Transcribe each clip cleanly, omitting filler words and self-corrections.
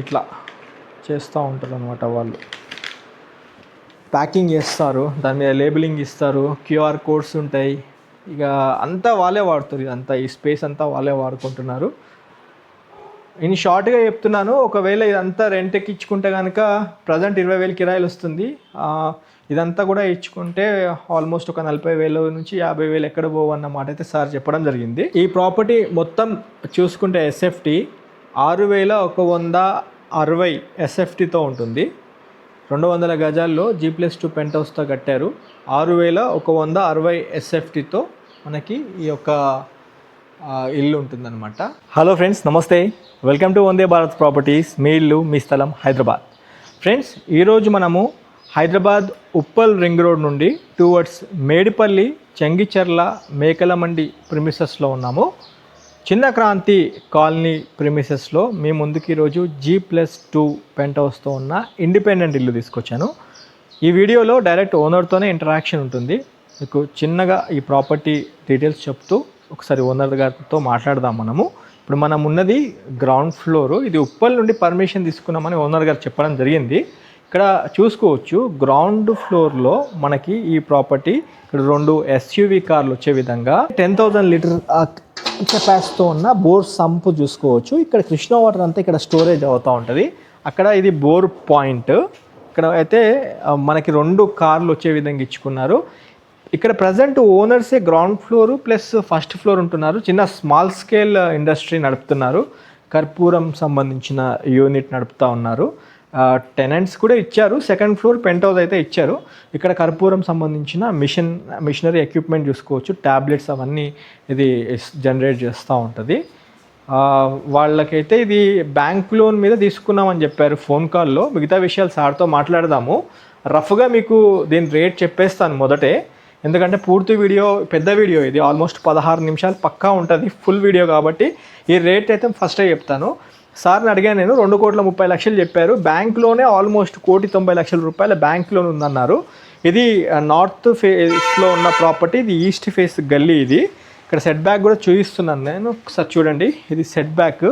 ఇట్లా చేస్తూ ఉంటారు అనమాట. వాళ్ళు ప్యాకింగ్ చేస్తారు, దాని మీద లేబులింగ్ ఇస్తారు, క్యూఆర్ కోడ్స్ ఉంటాయి. ఇక అంతా వాళ్ళే వాడుతారు, ఇదంతా ఈ స్పేస్ అంతా వాళ్ళే వాడుకుంటున్నారు. ఇన్ షార్ట్గా చెప్తున్నాను, ఒకవేళ ఇదంతా రెంట్కి ఇచ్చుకుంటే కనుక ప్రజెంట్ 20,000 కిరాయిలు వస్తుంది. ఇదంతా కూడా ఇచ్చుకుంటే ఆల్మోస్ట్ ఒక 40,000 నుంచి 50,000 ఎక్కడ పోవన్నమాట అయితే సార్ చెప్పడం జరిగింది. ఈ ప్రాపర్టీ మొత్తం చూసుకుంటే ఎస్ఎఫ్టీ 6,160 ఎస్ఎఫ్టీతో ఉంటుంది. 200 గజాల్లో G+2 పెంట్ హౌస్తో కట్టారు. 6,160 ఎస్ఎఫ్టీతో మనకి ఈ యొక్క ఇల్లు ఉంటుందన్నమాట. హలో ఫ్రెండ్స్, నమస్తే, welcome to Vande Bharat properties. మీ ఇల్లు మీ స్థలం హైదరాబాద్. ఫ్రెండ్స్, ఈరోజు మనము హైదరాబాద్ ఉప్పల్ రింగ్ రోడ్ నుండి టువర్డ్స్ మేడిపల్లి, చెంగిచెర్ల, మేకలమండి ప్రిమిసెస్లో ఉన్నాము. చిన్న క్రాంతి కాలనీ ప్రిమిసెస్లో మీ ముందుకి ఈరోజు G+2 పెంట్ హౌస్తో ఉన్న ఇండిపెండెంట్ ఇల్లు తీసుకొచ్చాను. ఈ వీడియోలో డైరెక్ట్ ఓనర్తోనే ఇంటరాక్షన్ ఉంటుంది. మీకు చిన్నగా ఈ ప్రాపర్టీ డీటెయిల్స్ చెప్తూ ఒకసారి ఓనర్ గారితో మాట్లాడదాం. ఇప్పుడు మనం ఉన్నది గ్రౌండ్ ఫ్లోరు. ఇది ఉప్పల్ నుండి పర్మిషన్ తీసుకున్నామని ఓనర్ గారు చెప్పడం జరిగింది. ఇక్కడ చూసుకోవచ్చు, గ్రౌండ్ ఫ్లోర్లో మనకి ఈ ప్రాపర్టీ ఇక్కడ 2 SUV కార్లు వచ్చే విధంగా 10,000 లీటర్ కెపాసిటీతో ఉన్న బోర్ సంప్ చూసుకోవచ్చు. ఇక్కడ కృష్ణా వాటర్ అంతా ఇక్కడ స్టోరేజ్ అవుతూ ఉంటుంది. అక్కడ ఇది బోర్ పాయింట్. ఇక్కడ అయితే మనకి 2 కార్లు వచ్చే విధంగా ఇచ్చుకున్నారు. ఇక్కడ ప్రజెంట్ ఓనర్సే ground floor plus first floor ఉంటున్నారు. చిన్న స్మాల్ స్కేల్ ఇండస్ట్రీ నడుపుతున్నారు. కర్పూరం సంబంధించిన యూనిట్ నడుపుతూ ఉన్నారు. టెనెంట్స్ కూడా ఇచ్చారు. సెకండ్ ఫ్లోర్ పెంట్ హౌస్ అయితే ఇచ్చారు. ఇక్కడ కర్పూరం సంబంధించిన మిషనరీ ఎక్విప్మెంట్ చూసుకోవచ్చు. ట్యాబ్లెట్స్ అవన్నీ ఇది జనరేట్ చేస్తూ ఉంటుంది. వాళ్ళకైతే ఇది బ్యాంక్ లోన్ మీద తీసుకున్నామని చెప్పారు ఫోన్ కాల్లో. మిగతా విషయాలు సార్తో మాట్లాడదాము. రఫ్గా మీకు దీని రేట్ చెప్పేస్తాను మొదటే, ఎందుకంటే పూర్తి వీడియో పెద్ద వీడియో, ఇది ఆల్మోస్ట్ 16 నిమిషాలు పక్కా ఉంటుంది ఫుల్ వీడియో కాబట్టి. ఈ రేట్ అయితే ఫస్టే చెప్తాను. సార్ని అడిగాను నేను, 2,30,00,000 చెప్పారు. బ్యాంక్లోనే ఆల్మోస్ట్ 1,90,00,000 రూపాయల బ్యాంక్ లోన్ ఉందన్నారు. ఇది నార్త్ ఫేస్లో ఉన్న ప్రాపర్టీ. ఇది ఈస్ట్ ఫేస్ గల్లీ. ఇది ఇక్కడ సెట్ బ్యాక్ కూడా చూపిస్తున్నాను నేను, ఒకసారి చూడండి. ఇది సెట్ బ్యాక్,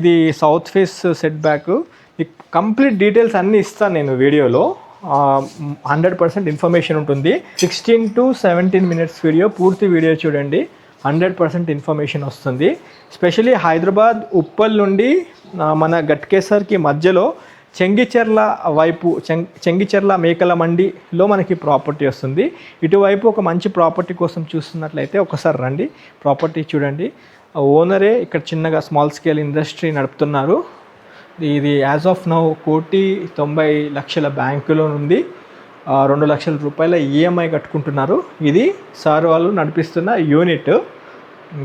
ఇది south face set back. Complete details అన్నీ ఇస్తాను నేను వీడియోలో. 100% ఇన్ఫర్మేషన్ ఉంటుంది. 16 to 17 minutes వీడియో, పూర్తి వీడియో చూడండి. 100% ఇన్ఫర్మేషన్ వస్తుంది. స్పెషలీ హైదరాబాద్ ఉప్పల్ నుండి మన గట్కేసర్కి మధ్యలో చెంగిచెర్ల వైపు, చెంగిచెర్ల మేకలమండిలో మనకి ప్రాపర్టీ వస్తుంది. ఇటువైపు ఒక మంచి ప్రాపర్టీ కోసం చూస్తున్నట్లయితే ఒకసారి రండి, ప్రాపర్టీ చూడండి. ఓనరే ఇక్కడ చిన్నగా స్మాల్ స్కేల్ ఇండస్ట్రీ నడుపుతున్నారు. ఇది యాజ్ ఆఫ్ నౌ 1,90,00,000 బ్యాంకులో ఉంది. 2,00,000 రూపాయల ఈఎంఐ కట్టుకుంటున్నారు. ఇది సార్ వాళ్ళు నడిపిస్తున్న యూనిట్.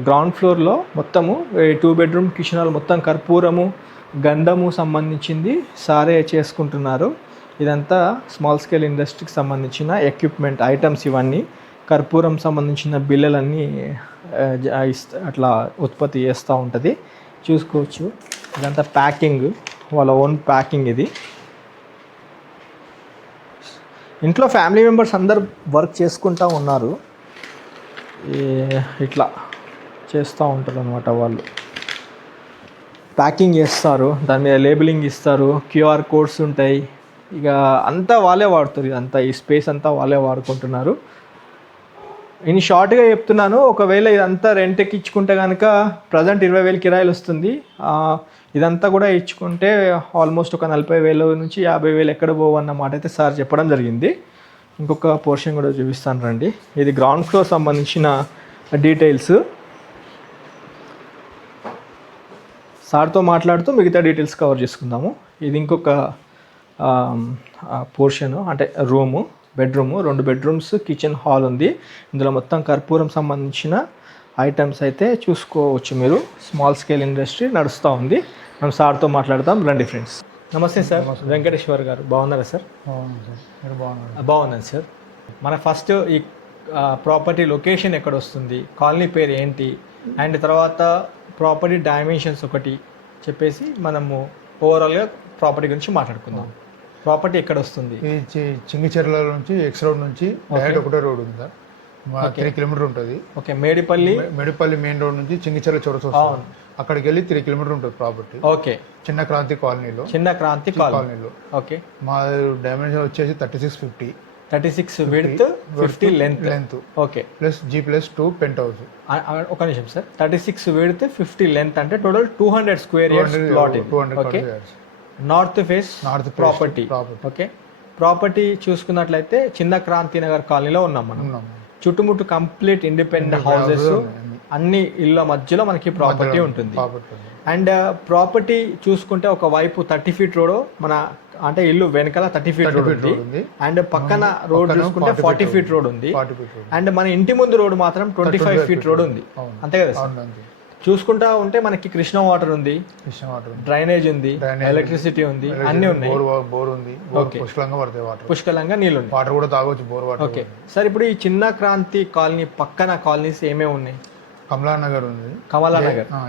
గ్రౌండ్ ఫ్లోర్లో మొత్తము 2 bedroom కిచెన్ హాల్, మొత్తం కర్పూరము గంధము సంబంధించింది సారే చేసుకుంటున్నారు. ఇదంతా స్మాల్ స్కేల్ ఇండస్ట్రీకి సంబంధించిన ఎక్విప్మెంట్ ఐటమ్స్. ఇవన్నీ కర్పూరం సంబంధించిన బిల్లలన్నీ అట్లా ఉత్పత్తి చేస్తూ ఉంటుంది. చూసుకోవచ్చు, ఇదంతా ప్యాకింగ్, వాళ్ళ ఓన్ ప్యాకింగ్. ఇది ఇంట్లో ఫ్యామిలీ మెంబర్స్ అందరు వర్క్ చేసుకుంటూ ఉన్నారు. ఇట్లా చేస్తూ ఉంటారు అనమాట. వాళ్ళు ప్యాకింగ్ చేస్తారు, దాని మీద లేబులింగ్ ఇస్తారు, క్యూఆర్ కోడ్స్ ఉంటాయి. ఇక అంతా వాళ్ళే వాడుతారు, ఇదంతా ఈ స్పేస్ అంతా వాళ్ళే వాడుకుంటున్నారు. ఇన్ షార్ట్గా చెప్తున్నాను, ఒకవేళ ఇదంతా రెంట్కి ఇచ్చుకుంటే కనుక ప్రజెంట్ 20,000 కిరాయిలు వస్తుంది. ఇదంతా కూడా ఇచ్చుకుంటే ఆల్మోస్ట్ ఒక 40,000 నుంచి 50,000 ఎక్కడ పోవన్నమాట అయితే సార్ చెప్పడం జరిగింది. ఇంకొక పోర్షన్ కూడా చూపిస్తాను రండి. ఇది గ్రౌండ్ ఫ్లోర్ సంబంధించిన డీటెయిల్స్. సార్తో మాట్లాడుతూ మిగతా డీటెయిల్స్ కవర్ చేసుకుందాము. ఇది ఇంకొక పోర్షను, అంటే room, bedroom, 2 bedrooms kitchen hall ఉంది. ఇందులో మొత్తం కర్పూరం సంబంధించిన ఐటమ్స్ అయితే చూసుకోవచ్చు మీరు. స్మాల్ స్కేల్ ఇండస్ట్రీ నడుస్తూ ఉంది. మనం సార్తో మాట్లాడతాం రండి ఫ్రెండ్స్. నమస్తే సార్, వెంకటేశ్వర్ గారు, బాగున్నారా సార్? బాగున్నాను సార్. మన ఫస్ట్ ఈ ప్రాపర్టీ లొకేషన్ ఎక్కడ వస్తుంది, కాలనీ పేరు ఏంటి, అండ్ తర్వాత ప్రాపర్టీ డైమెన్షన్స్ ఒకటి చెప్పేసి మనము ఓవరాల్గా ప్రాపర్టీ గురించి మాట్లాడుకుందాం. ప్రాపర్టీ ఎక్కడ వస్తుంది? చెంగిచెర్ల నుంచి ఎక్స్ రోడ్ నుంచి డైరెక్ట్ ఒకటే రోడ్ ఉంది సార్. 3 కిలోమీటర్ ఉంటుంది. ఓకే, మేడిపల్లి మెయిన్ రోడ్ నుంచి చింగిచెర్ల చౌరస్తా వస్తుంది. అక్కడికి వెళ్ళి 3 కిలోమీటర్ ఉంటుంది ప్రాపర్టీ. ఓకే, చిన్న క్రాంతి కాలనీలో. ఓకే, మా డైమెన్షన్ వచ్చేసి 36 width 50 length. Okay, plus G+2 penthouse. ఒక నిమిషం సార్, 36 విడ్త్ 50 లెంత్ అంటే total 200 square yards plot. Okay, north face property. Okay, property చూసుకున్నట్లయితే చిన్న క్రాంతి నగర్ కాలనీలో ఉన్నాం మనం. చుట్టుముట్టు కంప్లీట్ ఇండిపెండెంట్ హౌసెస్, అన్ని ఇళ్ళ మధ్యలో మనకి ప్రాపర్టీ ఉంటుంది. అండ్ ప్రాపర్టీ చూసుకుంటే ఒక వైపు 30 ఫీట్ రోడ్, మన అంటే ఇల్లు వెనకాల 30 ఫీట్ రోడ్ ఉంది. అండ్ పక్కన రోడ్ చూసుకుంటే 40 ఫీట్ రోడ్ ఉంది. అండ్ మన ఇంటి ముందు రోడ్ మాత్రం 25 ఫీట్ రోడ్ ఉంది. అంతే కదా సార్? చూసుకుంటా ఉంటే మనకి కృష్ణ వాటర్ ఉంది, డ్రైనేజ్ ఉంది, ఎలక్ట్రిసిటీ ఉంది, అన్ని ఉన్నాయి. బోర్ ఉంది. పుష్కలంగా నీళ్ళు వాటర్ కూడా తాగొచ్చు, బోర్ వాటర్. ఓకే సార్, ఇప్పుడు ఈ చిన్న క్రాంతి కాలనీ పక్కన కాలనీస్ ఏమేమి ఉన్నాయి? కమలానగర్ ఉంది,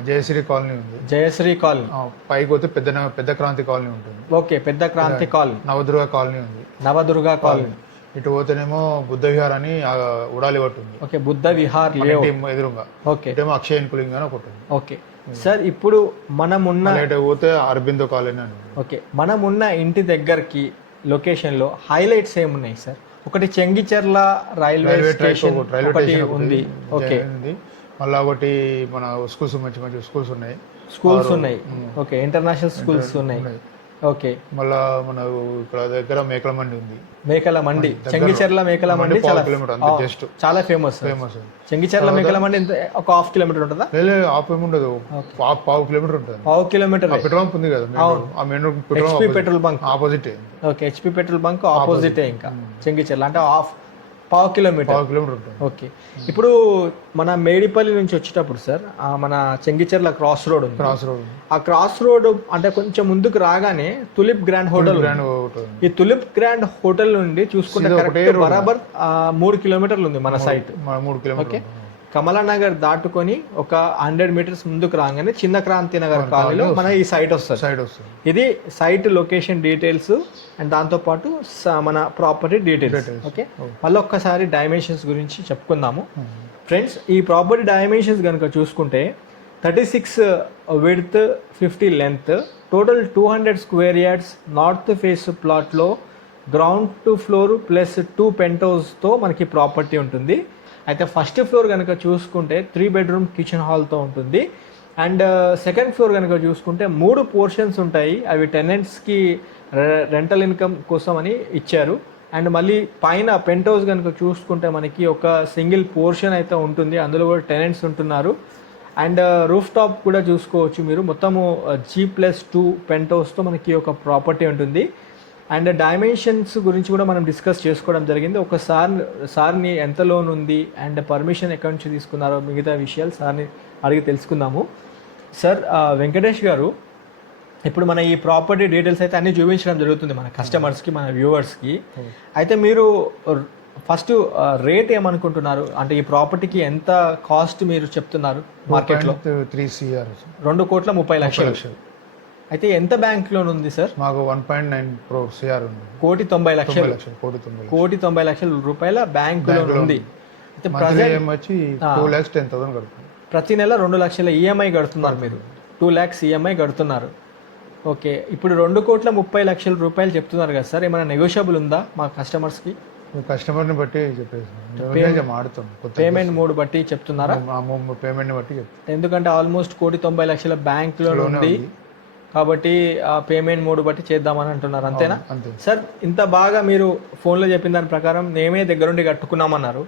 జయశ్రీ కాలనీ ఉంది, జయశ్రీ కాలనీ. పైకి పోతే పెద్ద క్రాంతి కాలనీ ఉంటుంది. ఓకే, పెద్ద క్రాంతి కాలనీ. నవదుర్గ కాలనీ ఉంది, నవదుర్గ కాలనీ. ఇటు పోతేనేమో బుద్ధ విహార్ అని ఉడాలి ఒకటి ఉంది. ఓకే, బుద్ధ విహార్ ఎదురుగా. ఓకే, అక్షయ ఇన్కులింగ్ అని ఒకటి ఉంది. ఓకే సార్, ఇప్పుడు మనం ఉన్న పోతే అరబిందో కాలనీ అని. ఓకే, మనం ఉన్న ఇంటి దగ్గరికి లొకేషన్ లో హైలైట్స్ ఏమున్నాయి సార్? ఒకటి చెంగిచెర్ల రైల్వే స్టేషన్ ఒకటి ఉంది. ఓకే, మళ్ళీ ఒకటి మన స్కూల్స్, మంచి స్కూల్స్ ఉన్నాయి. ఓకే, ఇంటర్నేషనల్ స్కూల్స్ ఉన్నాయి. ఓకే, మళ్ళా మన ఇక్కడ దగ్గర మేకల మండి ఉంది. చెంగిచెర్ల మేకల మండి చాలా ఫేమస్. చెంగిచెర్ల మేకల మండి ఒక 1/2 కిలోమీటర్ ఉంటుందా? హాఫ్ ఏమి ఉండదు, పావు కిలోమీటర్ ఉంటుంది. పావు కిలోమీటర్. పెట్రోల్ బంక్ ఉంది కదా, HP petrol bunk opposite. Okay, HP petrol bunk opposite. ఇంకా చెంగిచెర్ల అంటే పావు కిలోమీటర్ ఉంటుంది. ఓకే, ఇప్పుడు మన మేడిపల్లి నుంచి వచ్చేటప్పుడు సార్, మన చెంగిచెర్ల క్రాస్ రోడ్ ఉంది. ఆ క్రాస్ రోడ్ అంటే కొంచెం ముందుకు రాగానే తులిప్ గ్రాండ్ హోటల్. ఈ తులిప్ గ్రాండ్ హోటల్ నుండి చూసుకుంటే కరెక్ట్ బరాబర్ 3 కిలోమీటర్లు ఉంది మన సైట్. ఓకే, కమలానగర్ దాటుకొని ఒక 100 మీటర్స్ ముందుకు రాగానే చిన్న క్రాంతి నగర్ కాలనీలో మన ఈ సైట్ వస్తుంది. ఇది సైట్ లొకేషన్ డీటెయిల్స్ అండ్ దాంతోపాటు మన ప్రాపర్టీ డీటెయిల్స్. ఓకే, మళ్ళీ ఒక్కసారి డైమెన్షన్స్ గురించి చెప్పుకుందాము ఫ్రెండ్స్. ఈ ప్రాపర్టీ డైమెన్షన్స్ కనుక చూసుకుంటే 36 width 50 length, total 200 square yards, north face ప్లాట్లో గ్రౌండ్ టు ఫ్లోర్ ప్లస్ 2 పెంట్ హౌస్తో మనకి ప్రాపర్టీ ఉంటుంది. అయితే ఫస్ట్ ఫ్లోర్ కనుక చూసుకుంటే 3 బెడ్రూమ్ కిచెన్ హాల్తో ఉంటుంది. అండ్ సెకండ్ ఫ్లోర్ కనుక చూసుకుంటే 3 పోర్షన్స్ ఉంటాయి. అవి టెనెంట్స్కి రెంటల్ ఇన్కమ్ కోసం అని ఇచ్చారు. అండ్ మళ్ళీ పైన పెంట్ హౌస్ కనుక చూసుకుంటే మనకి ఒక సింగిల్ పోర్షన్ అయితే ఉంటుంది, అందులో కూడా టెనెంట్స్ ఉంటున్నారు. అండ్ రూఫ్ టాప్ కూడా చూసుకోవచ్చు మీరు. మొత్తము G+2 పెంట్ హౌస్తో మనకి ఒక ప్రాపర్టీ ఉంటుంది. అండ్ డైమెన్షన్స్ గురించి కూడా మనం డిస్కస్ చేసుకోవడం జరిగింది. సార్ని ఎంత లోన్ ఉంది అండ్ పర్మిషన్ ఎక్కడి నుంచి తీసుకున్నారో మిగతా విషయాలు సార్ని అడిగి తెలుసుకుందాము. సార్, వెంకటేష్ గారు, ఇప్పుడు మన ఈ ప్రాపర్టీ డీటెయిల్స్ అయితే అన్నీ చూపించడం జరుగుతుంది మన కస్టమర్స్కి, మన వ్యూవర్స్కి. అయితే మీరు ఫస్ట్ రేట్ ఏమనుకుంటున్నారు? అంటే ఈ ప్రాపర్టీకి ఎంత కాస్ట్ మీరు చెప్తున్నారు మార్కెట్లో? 2,30,00,000. అయితే ఎంత బ్యాంక్ లోన్ ఉంది సార్? మాకు 1.9 crores ఉంది. 1,90,00,000 రూపాయల బ్యాంక్ లోన్ ఉంది. అయితే ప్రతి నెల 2 లక్షల ఈఎంఐ కడుతున్నారు మీరు. 2 lakhs ఈఎంఐ కడుతున్నారు. ఓకే, ఇప్పుడు 2,30,00,000 రూపాయలు చెప్తున్నారు కదా సార్, ఏమైనా నెగోషియబుల్ ఉందా మా కస్టమర్స్కి? కస్టమర్ని బట్టి చెప్పేసి పేమెంట్ మోడ్ బట్టి చెప్తున్నారా? పేమెంట్ బట్టి ఎందుకంటే ఆల్మోస్ట్ 1,90,00,000 బ్యాంక్ లోన్ ఉంది కాబట్టి ఆ పేమెంట్ మోడ్ బట్టి చేద్దామని అంటున్నారు, అంతేనా సార్? ఇంత బాగా మీరు ఫోన్లో చెప్పిన దాని ప్రకారం మేమే దగ్గరుండి కట్టుకున్నామన్నారు.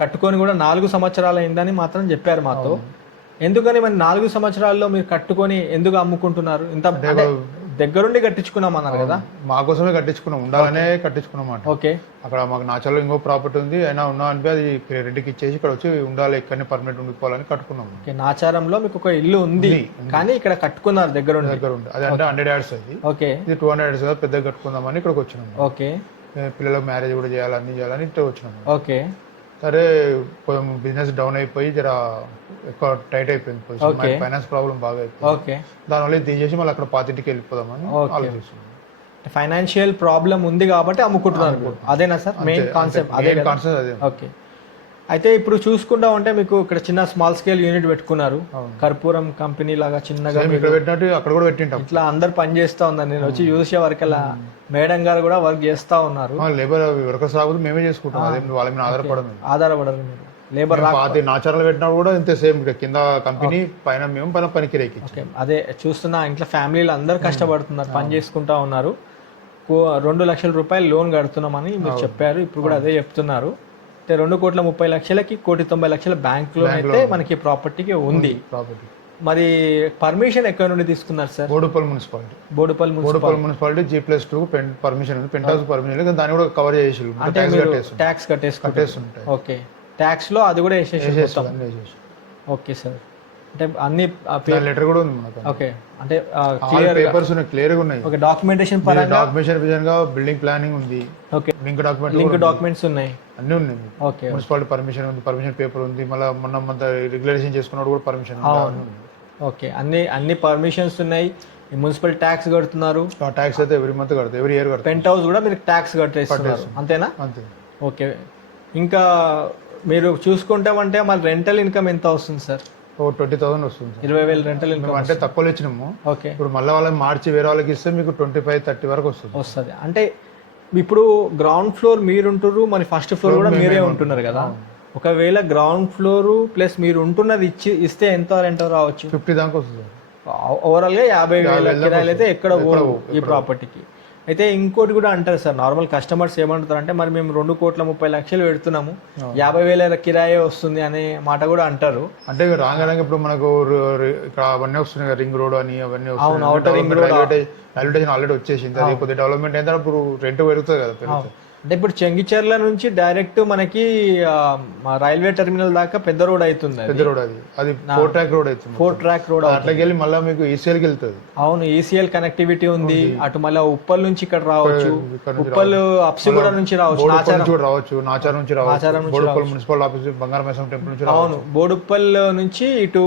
కట్టుకొని కూడా 4 సంవత్సరాలు అయిందని మాత్రం చెప్పారు మాతో. ఎందుకని మరి 4 సంవత్సరాల్లో మీరు కట్టుకొని ఎందుకు అమ్ముకుంటున్నారు? ఇంత దగ్గరుండి కట్టించుకున్నామన్నారు కదా. మా కోసమే కట్టించుకున్నాం, ఉండాలనే కట్టించుకున్నాం. ఓకే, అక్కడ మాకు నాచల్లో ఇంకో ప్రాపర్టీ ఉంది, అయినా ఉన్నా అంటే అది రెంట్కి ఇచ్చేసి ఇక్కడ వచ్చి ఉండాలి, ఇక్కడనే పర్మనెంట్ ఉండిపోవాలని కట్టుకున్నాం. ఓకే, నాచారంలో మీకు ఒక ఇల్లు ఉంది కానీ ఇక్కడ కట్టుకున్నారు దగ్గర ఉంది. అది అంటే 100 yards అది. ఓకే, ఇది 200 yards కదా, పెద్దగా కట్టుకుందామని ఇక్కడికి వచ్చినాం. ఓకే, పిల్లలకు మ్యారేజ్ కూడా చేయాలి, అన్ని చేయాలని ఇక్కడ వచ్చినాం. ఓకే, సరే బిజినెస్ డౌన్ అయిపోయి జర ఎక్కువ టైట్ అయిపోయింది, ఫైనాన్స్ ప్రాబ్లం బాగా అయిపోయింది. దానివల్ల తీసేసి మళ్ళీ అక్కడ పాతింటికి వెళ్ళిపోదామని ఆలోచిస్తున్నాం. ఫైనాన్షియల్ ప్రాబ్లం ఉంది కాబట్టి అమ్ముకుంటున్నారు, అదేనా సార్ మెయిన్ కాన్సెప్ట్? అదే. ఓకే, అయితే ఇప్పుడు చూసుకుంటా ఉంటే మీకు ఇక్కడ చిన్న స్మాల్ స్కేల్ యూనిట్ పెట్టుకున్నారు, కర్పూరం కంపెనీ లాగా చిన్నగా ఇక్కడ పెట్టినట్టు అక్కడ కూడా పెట్టింటాం. ఇట్లా అందరు పని చేస్తా ఉన్నారు. నేను వచ్చి చూసే వరకు అలా మేడం గారు కూడా వర్క్ చేస్తా ఉన్నారు. లేబర్ వర్కర్స్ రాకపోతే మేమే చేసుకుంటాం, అదే వాళ్ళ మీద ఆధారపడరు మీరు. లేబర్ నాచారాలు పెట్టినప్పుడు కూడా ఇంత సేమ్, కింద కంపెనీ పైన మేము పనికి రేకి. అదే చూస్తున్నా, ఇంట్లో ఫ్యామిలీలు అందరు కష్టపడుతున్నారు, పని చేసుకుంటా ఉన్నారు. 2 లక్షల రూపాయలు లోన్ కడుతున్నామని మీరు చెప్పారు, ఇప్పుడు కూడా అదే చెప్తున్నారు. 2,30,00,000కి 1,90,00,000 బ్యాంక్ లోన్ అయితే మనకి ప్రాపర్టీకి ఉంది. మరి పర్మిషన్ ఎక్కడ నుండి తీసుకున్నారు sir? Boduppal municipality G+2 permission ఉంది, పెంట్ హౌస్ పర్మిషన్, దాన్ని కూడా కవర్ చేసి ట్యాక్స్ కట్టేసుకుంటారు. ఓకే, ట్యాక్స్ లో అది కూడా వేసేసి. ఓకే సార్, అంటే అన్ని లెటర్ కూడా ఉంది మనకు. ఓకే, అంటే పేపర్స్ క్లియర్ గా ఉన్నాయి. ఓకే, డాక్యుమెంటేషన్ విధంగా బిల్డింగ్ ప్లానింగ్ ఉంది. ఓకే, లింక్ డాక్యుమెంట్స్ ఉన్నాయి, అన్ని ఉన్నాయి. ఓకే, మున్సిపాలిటీ పర్మిషన్ ఉంది, పర్మిషన్ పేపర్ ఉంది, మళ్ళీ మొన్న రెగ్యులేషన్ చేసుకున్నాడు కూడా పర్మిషన్. ఓకే, అన్ని పర్మిషన్స్ ఉన్నాయి. మున్సిపల్ ట్యాక్స్ కడుతున్నారు. ట్యాక్స్ అయితే ఎవ్రీ మంత్ కడతారు, ఎవ్రీ ఇయర్ కడతారు. పెంట్ హౌస్ కూడా మీరు ట్యాక్స్ కట్టేస్తున్నారు, అంతేనా? అంతే. ఓకే, ఇంకా మీరు చూసుకుంటామంటే మరి రెంటల్ ఇన్కమ్ ఎంత వస్తుంది సార్? 20,000 వస్తుంది. 20,000 రెంటల్ ఇన్కమ్ అంటే తక్కువలో ఇచ్చినాము. ఓకే, ఇప్పుడు మళ్ళీ వాళ్ళని మార్చి వేరే వాళ్ళకి ఇస్తే మీకు 25-30 వరకు వస్తుంది. అంటే ఇప్పుడు గ్రౌండ్ ఫ్లోర్ మీరు ఉంటున్నారు, మరి ఫస్ట్ ఫ్లోర్ కూడా మీరే ఉంటున్నారు కదా. ఒకవేళ గ్రౌండ్ ఫ్లోర్ ప్లస్ మీరు ఉంటున్నది ఇస్తే ఎంత రెంట్ రావచ్చు? 50 దాకా వస్తుంది. ఓవరాల్ గా 50,000 కిరాయిలు అయితే ఎక్కడ ఈ ప్రాపర్టీకి. అయితే ఇంకోటి కూడా అంటారు సార్, నార్మల్ కస్టమర్స్ ఏమంటారు అంటే, మరి మేము 2,30,00,000 పెడుతున్నాము, 50,000 కిరాయి వస్తుంది అనే మాట కూడా అంటారు. అంటే రాగానే ఇప్పుడు మనకు ఇక్కడ అవన్నీ వస్తున్నాయి, రింగ్ రోడ్ అని అవన్నీ అవును, అవుటర్ రింగ్ రోడ్ అడ్వర్టైజేషన్ ఆల్రెడీ వచ్చేసింది. అది కొద్దిగా డెవలప్మెంట్ అయితే అప్పుడు రెంట్ పెరుగుతుంది కదా. అంటే ఇప్పుడు చెంగిచెర్ల నుంచి డైరెక్ట్ మనకి రైల్వే టెర్మినల్ దాకా పెద్ద రోడ్ అవుతుంది. పెద్ద రోడ్ అది 4 ట్రాక్ రోడ్ అవుతుంది. 4 ట్రాక్ రోడ్ అట్లకి వెళ్ళి మళ్ళీ మీకు ఈసీఎల్కి వెళ్తుంది. అవును, ఈసీఎల్ కనెక్టివిటీ ఉంది. అటు మళ్ళీ ఉప్పల్ నుంచి ఇక్కడ రావచ్చు, ఉప్పల్ అప్సిగూడ నుంచి రావచ్చు, నాచారం నుంచి రావచ్చు, బోడుపల్ మున్సిపల్ ఆఫీస్, బంగారమైసమ్మ టెంపుల్ నుంచి రావచ్చు. అవును, బోడుపల్ నుంచి ఇటు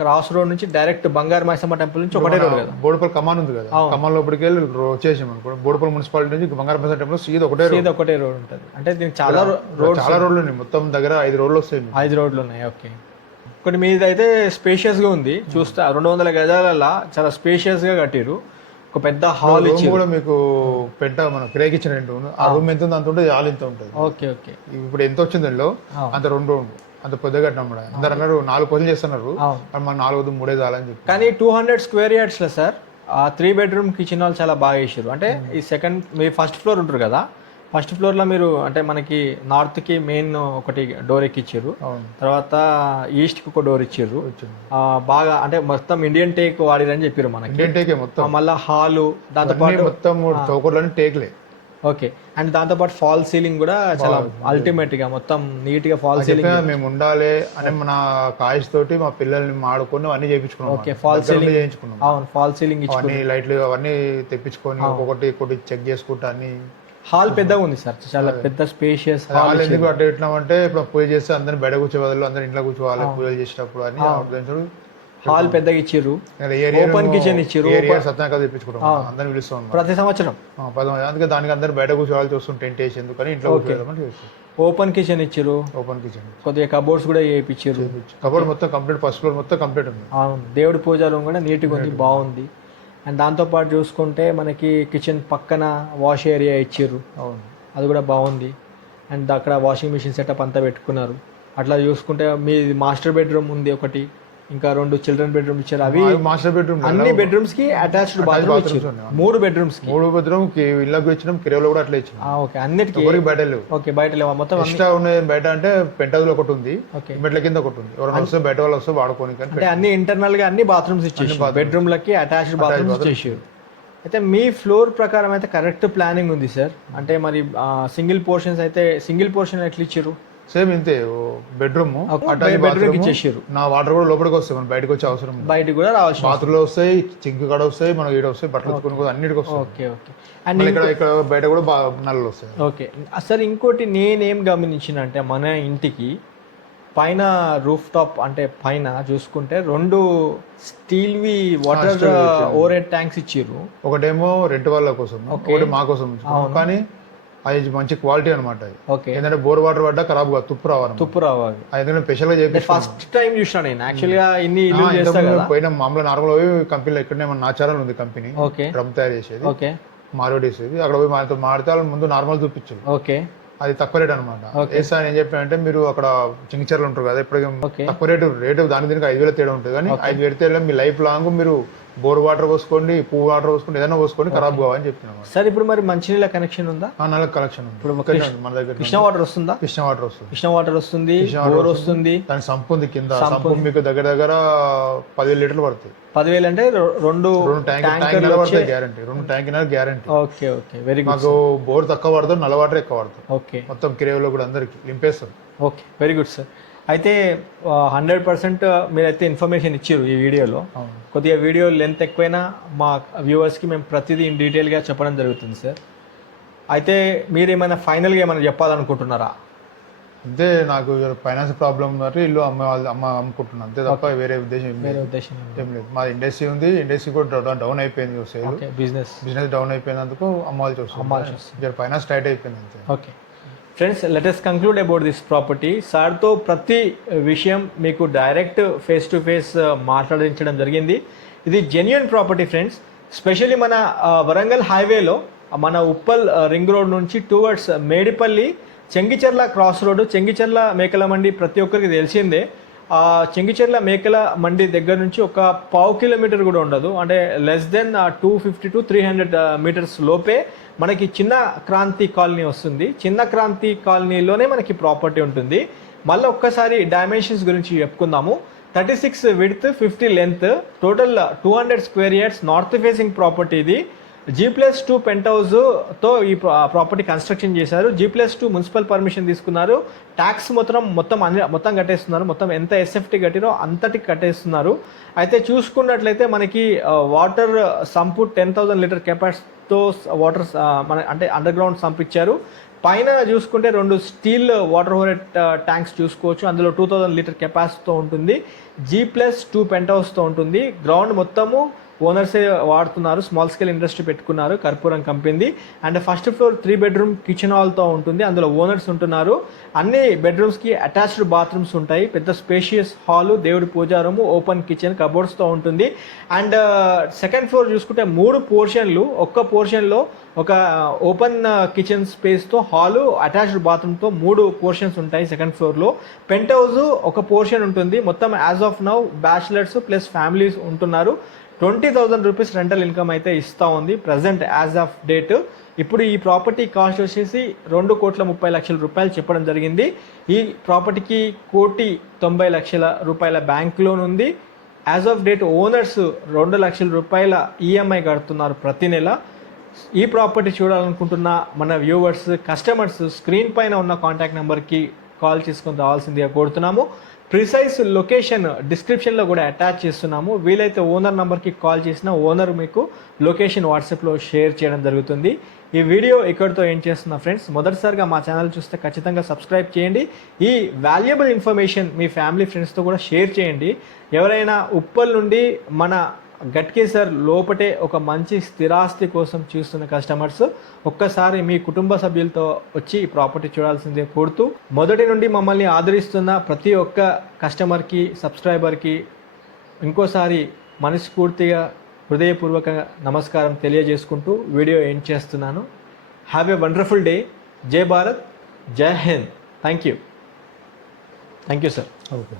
క్రాస్ రోడ్ నుంచి డైరెక్ట్ బంగారమైసమ్మ టెంపుల్ నుంచి ఒకటే రోడ్ కదా. బోడుపల్ కమాన్ ఉంది కదా, కమాన్ లోపలికి వెళ్ళి వచ్చేసాం అనుకో. బోడుపల్ మున్సిపాలిటీ నుంచి బంగారమైసమ్మ టెంపుల్ ఒకటే రోడ్ ఉంటుంది. అంటే దీనికి చాలా రోడ్లు ఉన్నాయి, మొత్తం దగ్గర 5 రోడ్లు వస్తాయి. 5 రోడ్లు ఉన్నాయి. ఓకే, ఒకటి మీది అయితే స్పేషియస్ గా ఉంది. చూస్తే 200 గజాలలో చాలా స్పేషియస్ గా కట్టిరు. ఒక పెద్ద హాల్ ఇచ్చి కూడా మీకు పెంట మన క్రేక్ ఇచ్చిన రెంట్ ఆ రూమ్ ఎంత ఉంది అంత ఉంటుంది, హాల్ ఎంత ఉంటుంది. ఓకే ఓకే, ఇప్పుడు ఎంత వచ్చింది దానిలో అంత 2 రూమ్ అంత పెద్దగా కట్టినాం. అందరు అన్నారు 4 పనులు చేస్తున్నారు, మన 4 3 చాలని చెప్పి. కానీ 200 స్క్వేర్ యార్డ్స్ లో సార్ 3 బెడ్రూమ్ కిచెన్ హాల్ చాలా బాగా వేసారు. అంటే ఈ సెకండ్ మీరు ఫస్ట్ ఫ్లోర్ ఉంటారు కదా, ఫస్ట్ ఫ్లోర్ లో మీరు అంటే మనకి నార్త్ కి మెయిన్ ఒకటి డోర్ ఎక్కిచ్చారు, తర్వాత ఈస్ట్ కి ఒక డోర్ ఇచ్చారు. బాగా అంటే మొత్తం ఇండియన్ టేక్ వాడిరని చెప్పారు మనకి. మళ్ళీ హాలు దాంతో పాటు మొత్తం టేక్లే. ఓకే, అండ్ దాంతో పాటు ఫాల్ సీలింగ్ కూడా చాలా అల్టిమేట్ గా మొత్తం నీట్ గా ఫాల్ సీలింగ్ మేము ఉండాలి అని మన కాయిస్ తోటి మా పిల్లల్ని ఆడుకొని అన్ని చేయించుకున్నాం. ఓకే, ఫాల్ సీలింగ్ చేయించుకున్నాం. అవును, ఫాల్ సీలింగ్ ఇచ్చుకొని లైట్లు అవన్నీ తెప్పించుకొని ఒక్కొక్కటి చెక్ చేసుకుంటా అన్ని. హాల్ పెద్దగా ఉంది సార్, చాలా పెద్ద స్పేషియస్ హాల్. ఎందుకు అంటే ఎట్లామంటే ఇప్పుడు పూజ చేస్తే అందరిని బయట కూర్చో బదులు అందరు ఇంట్లో కూర్చోవాలి పూజలు చేసేటప్పుడు అని. హాల్ పెద్దగా ఇచ్చారు, ఓపెన్ కిచెన్ ఇచ్చారు, సత్యాక తెప్పించుకుంటాం, అందరిని పిలుస్తాం ప్రతి సంవత్సరం. అందుకే దానికి అందరు బయట కూర్చోవాలి చూస్తుంటే టెంట్ వేసి ఎందుకని ఇంట్లో కూర్చోవాలని చూస్తాం. ఓపెన్ కిచెన్ ఇచ్చారు, ఓపెన్ కిచెన్ కొద్దిగా కబోర్డ్స్ కూడా చేయించారు. కబోర్డ్ మొత్తం కంప్లీట్, ఫస్ట్ ఫ్లోర్ మొత్తం కంప్లీట్ ఉంది. అవును, దేవుడి పూజ రూమ్ కూడా నీట్గా ఉంది, బాగుంది. అండ్ దాంతోపాటు చూసుకుంటే మనకి కిచెన్ పక్కన వాష్ ఏరియా ఇచ్చారు, అది కూడా బాగుంది. అండ్ అక్కడ వాషింగ్ మిషన్ సెటప్ అంతా పెట్టుకున్నారు. అట్లా చూసుకుంటే మీ మాస్టర్ బెడ్రూమ్ ఉంది ఒకటి, ఇంకా 2 చిల్డ్రన్ బెడ్రూమ్ ఇచ్చారు. అవి మాస్టర్ బెడ్రూమ్ అన్ని బెడ్రూమ్స్ కి అటాచ్డ్ బాత్రూమ్ ఇచ్చారు. 3 బెడ్రూమ్స్ కి 3 బెడ్రూమ్ కి ఇళ్ళకి ఇచ్చినాం, కిరాయిలో కూడా అట్లా ఇచ్చినాం. ఓకే, అన్నిటికీ బయట లేవు. ఓకే, బయట లేవు మొత్తం ఎక్స్ట్రా ఉన్నాయి. బయట అంటే పెంట్ హౌస్ లో ఒకటి ఉంది, మెట్ల కింద ఒకటి ఉంది. ఎవరైనా వస్తే బయట వాళ్ళు వస్తే వాడుకోనికి. అంటే అన్ని ఇంటర్నల్ గా అన్ని బాత్రూమ్స్ ఇచ్చేసి బెడ్రూమ్ లకి అటాచ్డ్ బాత్రూమ్స్ ఇచ్చేసారు. అయితే మీ ఫ్లోర్ ప్రకారం అయితే కరెక్ట్ ప్లానింగ్ ఉంది సార్. అంటే మరి సింగిల్ పోర్షన్స్ అయితే సింగిల్ పోర్షన్ ఎట్లా ఇచ్చారు? సేమ్ ఇంతే, బెడ్రూమ్ బెడ్రూమ్ ఇచ్చేసారు. నా వాటర్ కూడా లోపలికి వస్తాయి, మనం బయటకు వచ్చే అవసరం. బయటకు కూడా రావచ్చు, బాత్రూమ్ లో వస్తాయి, చింక్ కాడ వస్తాయి, మనకి ఈడ వస్తాయి, బట్టలు ఉతుకుని అన్నిటికి వస్తాయి. ఓకే ఓకే, అండ్ ఇక్కడ బయట కూడా నల్లలు వస్తాయి. ఓకే సార్, ఇంకోటి నేనేం గమనించిన అంటే మన ఇంటికి పైన రూఫ్ టాప్ అంటే పైన చూసుకుంటే 2 స్టీల్వి వాటర్ ఓవర్ హెడ్ ట్యాంక్స్ ఇచ్చారు. ఒకటేమో రెంట్ వాళ్ళ కోసం, ఒకటి మా కోసం. కానీ అది మంచి క్వాలిటీ అనమాట. అది ఓకే. ఏంటంటే బోర్ వాటర్ పడ్డా ఖరాబ్ కాదు, తుప్పు రావాలి. ఎందుకంటే స్పెషల్ గా చేపి ఫస్ట్ టైం చూసిన నేను యాక్చువల్ గా ఇన్ని పోయిన మామూలు నార్మల్ కంపెనీలో ఇక్కడనే మన నాచారం ఉంది కంపెనీ, డ్రమ్ తయారు చేసేది, మారోడీస్. అక్కడ పోయి మనతో మాడితే ముందు నార్మల్ చూపించారు. ఓకే. అది తక్కువ రేట్ అనమాట. ఏం చెప్పానంటే మీరు అక్కడ చింగిచర్లు ఉంటారు కదా, ఇప్పుడు తక్కువ రేటు దాని దీనికి 5,000 తేడా ఉంటుంది. కానీ 5,000 తేడా మీ లైఫ్ లాంగ్ మీరు బోర్ వాటర్ పోసుకోండి, పువ్వు వాటర్ పోసుకోండి, ఏదైనా పోసుకోండి, ఖరాబ్ కావని చెప్తున్నాను. సార్ ఇప్పుడు మరి మంచినీళ్ళ కనెక్షన్ ఉందా? నల్ల కనెక్షన్ ఉంది. ఇప్పుడు మన దగ్గర కృష్ణ వాటర్ వస్తుందా? కృష్ణ వాటర్ వస్తుంది, బోర్ వస్తుంది. దాని సంపు ఉంది కింద. సంపు మీకు దగ్గర 10,000 లీటర్లు పడుతుంది. 10,000 అంటే రెండు ట్యాంకర్లు పడుతుంది guarantee. 2 tanker guarantee. Okay okay, very good. మాకు బోర్ తక్కువ పడుతుంది, నల్ల వాటర్ ఎక్కువ పడుతుంది. ఓకే. మొత్తం కిరేవులో కూడా అందరికి నింపేస్తాం. Okay, very good sir. అయితే 100% మీరైతే ఇన్ఫర్మేషన్ ఇచ్చారు ఈ వీడియోలో. కొద్దిగా వీడియో లెంత్ ఎక్కువైనా మా వ్యూవర్స్కి మేము ప్రతిదీ ఇన్ డీటెయిల్గా చెప్పడం జరుగుతుంది సార్. అయితే మీరు ఏమైనా ఫైనల్గా ఏమైనా చెప్పాలనుకుంటున్నారా? అంతే, నాకు ఫైనాన్స్ ప్రాబ్లం ఉన్నట్టు ఇల్లు అమ్ముకుంటున్నాను అంతే తప్ప వేరే ఉద్దేశం ఏం లేదు. మా ఇండస్ట్రీ ఉంది, ఇండస్ట్రీ కూడా డౌన్ అయిపోయింది. సేల్ బిజినెస్ డౌన్ అయిపోయినందుకు అమ్మాల్సి వస్తుంది. ఫైనాన్స్ టైట్ అయిపోయింది అంతే. Okay friends, let us conclude about this property. సార్తో ప్రతి విషయం మీకు డైరెక్ట్ ఫేస్ టు ఫేస్ మాట్లాడించడం జరిగింది. ఇది జెన్యూన్ ప్రాపర్టీ ఫ్రెండ్స్. స్పెషల్లీ మన వరంగల్ హైవేలో మన ఉప్పల్ రింగ్ రోడ్ నుంచి towards Medipally Chengicherla cross road, Chengicherla మేకల మండి ప్రతి ఒక్కరికి తెలిసిందే. చెంగిచెర్ల మేకల మండి దగ్గర నుంచి ఒక 1/2 కిలోమీటర్ కూడా ఉండదు, అంటే లెస్ దెన్ 250 to 300 మీటర్స్ లోపే మనకి చిన్న క్రాంతి కాలనీ వస్తుంది. చిన్న క్రాంతి కాలనీలోనే మనకి ప్రాపర్టీ ఉంటుంది. మళ్ళీ ఒక్కసారి డైమెన్షన్స్ గురించి చెప్పుకుందాము. 36 width, 50 length, total 200 square yards, north facing property. ఇది G+2 పెంట్ హౌస్తో ఈ ప్రాపర్టీ కన్స్ట్రక్షన్ చేశారు. G+2 మున్సిపల్ పర్మిషన్ తీసుకున్నారు. ట్యాక్స్ మొత్తం కట్టేస్తున్నారు. మొత్తం ఎంత ఎస్ఎఫ్టీ కట్టిరో అంతటి కట్టేస్తున్నారు. అయితే చూసుకున్నట్లయితే మనకి వాటర్ సంపు 10,000 లీటర్ కెపాసిటీతో వాటర్ అంటే అండర్ గ్రౌండ్ సంప్ ఇచ్చారు. పైన చూసుకుంటే 2 స్టీల్ వాటర్ హోరెట్ ట్యాంక్స్ చూసుకోవచ్చు. అందులో 2,000 లీటర్ కెపాసిటీతో ఉంటుంది. G+2 పెంట్ హౌస్తో ఉంటుంది. గ్రౌండ్ మొత్తము ఓనర్సే వాడుతున్నారు. స్మాల్ స్కేల్ ఇండస్ట్రీ పెట్టుకున్నారు, కర్పూరం company. And first floor 3 bedroom kitchen హాల్తో ఉంటుంది. అందులో ఓనర్స్ ఉంటున్నారు. అన్ని బెడ్రూమ్స్కి అటాచ్డ్ బాత్రూమ్స్ ఉంటాయి. పెద్ద స్పేషియస్ హాలు, దేవుడి పూజా రూము, ఓపెన్ కిచెన్, కబోర్డ్స్తో ఉంటుంది. అండ్ సెకండ్ ఫ్లోర్ చూసుకుంటే 3 పోర్షన్లు. ఒక్క పోర్షన్లో ఒక ఓపెన్ కిచెన్ స్పేస్తో హాలు, అటాచ్డ్ బాత్రూమ్తో 3 పోర్షన్స్ ఉంటాయి సెకండ్ ఫ్లోర్లో. పెంట్ హౌస్ ఒక పోర్షన్ ఉంటుంది. మొత్తం as of now bachelors plus families ఉంటున్నారు. 20,000 రూపీస్ రెంటల్ ఇన్కమ్ అయితే ఇస్తూ ఉంది ప్రజెంట్ యాజ్ ఆఫ్ డేట్. ఇప్పుడు ఈ ప్రాపర్టీ కాస్ట్ వచ్చేసి 2,30,00,000 రూపాయలు చెప్పడం జరిగింది. ఈ ప్రాపర్టీకి 1,90,00,000 రూపాయల బ్యాంక్ లోన్ ఉంది. యాజ్ ఆఫ్ డేట్ ఓనర్స్ 2,00,000 రూపాయల ఈఎంఐ కడుతున్నారు ప్రతి నెల. ఈ ప్రాపర్టీ చూడాలనుకుంటున్న మన వ్యూవర్స్, కస్టమర్స్ స్క్రీన్ పైన ఉన్న కాంటాక్ట్ నెంబర్కి కాల్ చేసుకొని రావాల్సిందిగా కోరుతున్నాము. ప్రిసైజ్ లొకేషన్ డిస్క్రిప్షన్లో కూడా అటాచ్ చేస్తున్నాము. వీలైతే ఓనర్ నెంబర్కి కాల్ చేసిన ఓనర్ మీకు లొకేషన్ వాట్సాప్లో షేర్ చేయడం జరుగుతుంది. ఈ వీడియో ఇక్కడితో ఏం చేస్తున్నా ఫ్రెండ్స్. మొదటిసారిగా మా ఛానల్ చూస్తే ఖచ్చితంగా సబ్స్క్రైబ్ చేయండి. ఈ వాల్యుబుల్ ఇన్ఫర్మేషన్ మీ ఫ్యామిలీ ఫ్రెండ్స్తో కూడా షేర్ చేయండి. ఎవరైనా ఉప్పల్ నుండి మన గట్కేసర్ లోపటే ఒక మంచి స్థిరాస్తి కోసం చూస్తున్న కస్టమర్స్ ఒక్కసారి మీ కుటుంబ సభ్యులతో వచ్చి ఈ ప్రాపర్టీ చూడాల్సిందే కోరుతూ, మొదటి నుండి మమ్మల్ని ఆదరిస్తున్న ప్రతి ఒక్క కస్టమర్కి, సబ్స్క్రైబర్కి ఇంకోసారి మనస్ఫూర్తిగా హృదయపూర్వక నమస్కారం తెలియజేసుకుంటూ వీడియో ఎండ్ చేస్తున్నాను. Have a wonderful day. జై భారత్, జై Hind. Thank you sir. Okay.